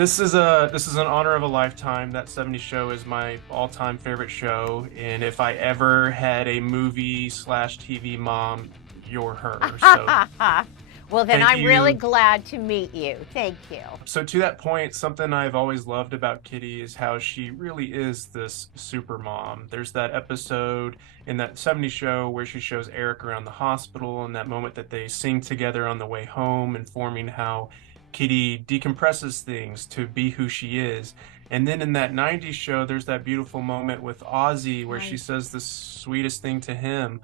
This is an honor of a lifetime. That '70s show is my all-time favorite show, and if I ever had a movie slash TV mom, you're her. So Well, then thank I'm really you. glad to meet you. Thank you. So to that point, something I've always loved about Kitty is how she really is this super mom. There's that episode in that '70s show where she shows Eric around the hospital and that moment that they sing together on the way home, informing how Kitty decompresses things to be who she is. And then in that '90s show, there's that beautiful moment with Ozzy where she Right. says the sweetest thing to him.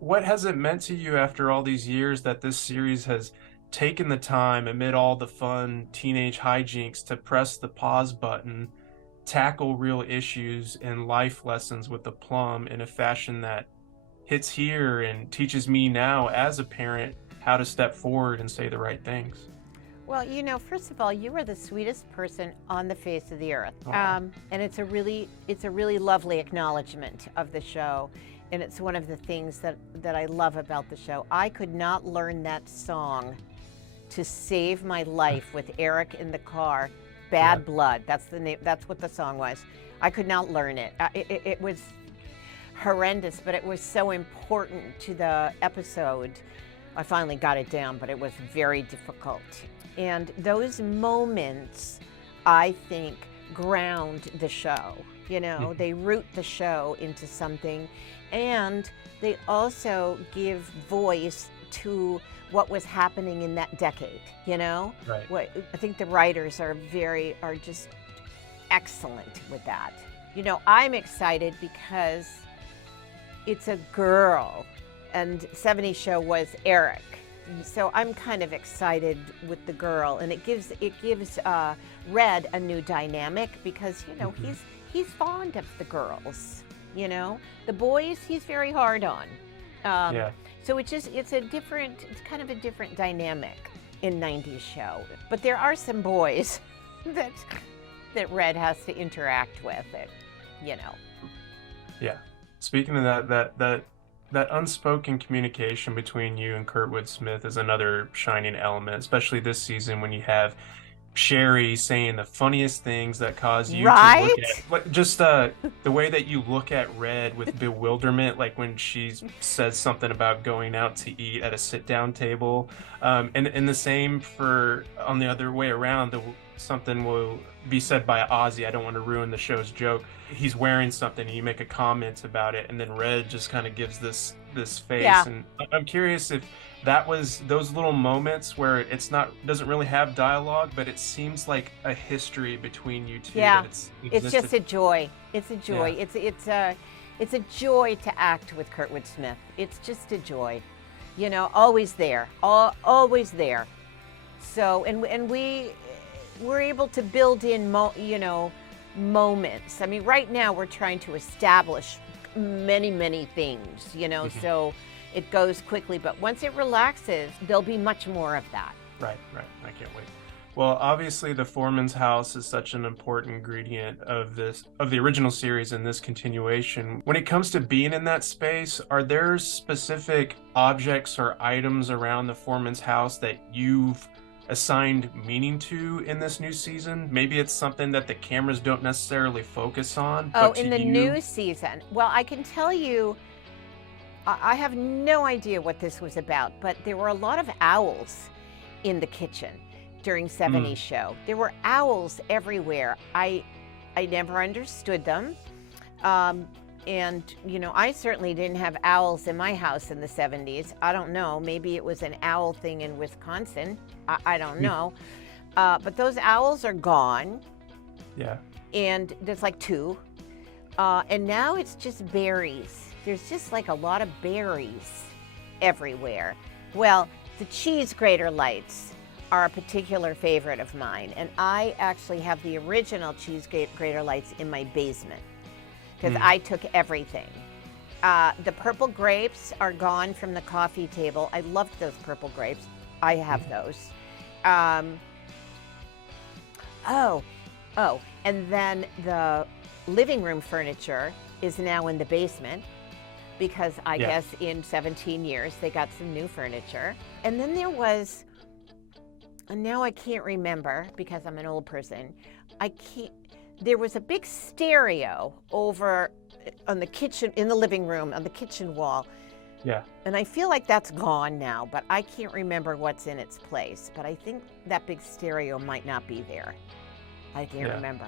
What has it meant to you after all these years that this series has taken the time amid all the fun teenage hijinks to press the pause button, tackle real issues and life lessons with aplomb in a fashion that hits here and teaches me now as a parent how to step forward and say the right things? Well, first of all, you are the sweetest person on the face of the earth, Oh, and it's a really lovely acknowledgement of the show, and it's one of the things that I love about the show. I could not learn that song to save my life with Eric in the car. yeah. Bad Blood. That's the name. That's what the song was. I could not learn it. It was horrendous, but it was so important to the episode. I finally got it down, but it was very difficult. And those moments, I think, ground the show. They root the show into something, and they also give voice to what was happening in that decade. Right. I think the writers are just excellent with that. I'm excited because it's a girl, and '70s show was Eric. So I'm kind of excited with the girl, and it gives Red a new dynamic because he's fond of the girls. The boys he's very hard on. Yeah. So it's kind of a different dynamic in '90s show. But there are some boys that Red has to interact with. Yeah. Speaking of that unspoken communication between you and Kurtwood Smith is another shining element, especially this season when you have Sherry saying the funniest things that cause you to look Right? at just the way that you look at Red with bewilderment, like when she says something about going out to eat at a sit-down table, and the same for on the other way around. Something will be said by Ozzy. I don't want to ruin the show's joke. He's wearing something, and you make a comment about it, and then Red just kind of gives this face. Yeah. And I'm curious if that was those little moments where it's not doesn't really have dialogue, but it seems like a history between you two Yeah. that it's It's just a joy. It's a joy. Yeah. It's a joy to act with Kurtwood Smith. It's just a joy. Always there. Always there. So and we're able to build in moments. I mean, right now we're trying to establish many things, so it goes quickly, but once it relaxes, there'll be much more of that. Right. I can't wait. Well, obviously, the Foreman's house is such an important ingredient of the original series and this continuation. When it comes to being in that space, are there specific objects or items around the Foreman's house that you've assigned meaning to in this new season? Maybe it's something that the cameras don't necessarily focus on, Oh, but to in the you, new season. Well, I can tell you, I have no idea what this was about, but there were a lot of owls in the kitchen during '70s show. There were owls everywhere. I never understood them. And, I certainly didn't have owls in my house in the '70s. I don't know. Maybe it was an owl thing in Wisconsin. I don't know. But those owls are gone, yeah, and there's like two. And now it's just berries. There's just like a lot of berries everywhere. Well, the cheese grater lights are a particular favorite of mine. And I actually have the original cheese grater lights in my basement because I took everything. The purple grapes are gone from the coffee table. I loved those purple grapes. I have those. And then the living room furniture is now in the basement because I Yeah. guess in 17 years they got some new furniture. And then there was And now I can't remember because I'm an old person. I can't. There was a big stereo over on the kitchen, in the living room, on the kitchen wall. Yeah. And I feel like that's gone now, but I can't remember what's in its place. But I think that big stereo might not be there. I can't remember.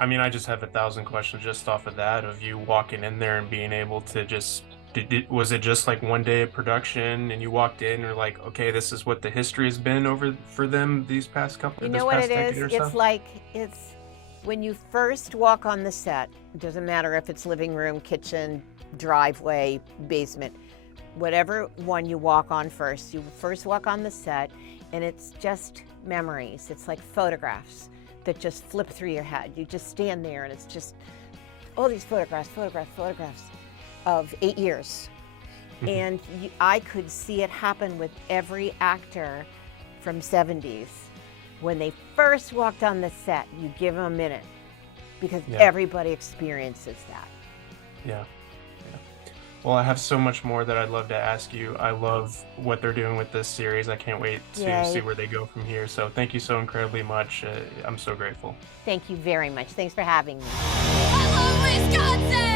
I mean, I just have 1,000 questions just off of that, of you walking in there and being able to just, was it just like one day of production and you walked in and you're like, okay, this is what the history has been over for them these past couple, You this know what past it decade is? or so? It's like, when you first walk on the set, it doesn't matter if it's living room, kitchen, driveway, basement, whatever one you walk on first, you first walk on the set and it's just memories. It's like photographs that just flip through your head. You just stand there and it's just all these photographs of 8 years. And I could see it happen with every actor from 70s. When they first walked on the set, you give them a minute because everybody experiences that. Yeah. Well, I have so much more that I'd love to ask you. I love what they're doing with this series. I can't wait to see where they go from here. So thank you so incredibly much. I'm so grateful. Thank you very much. Thanks for having me. I love Wisconsin!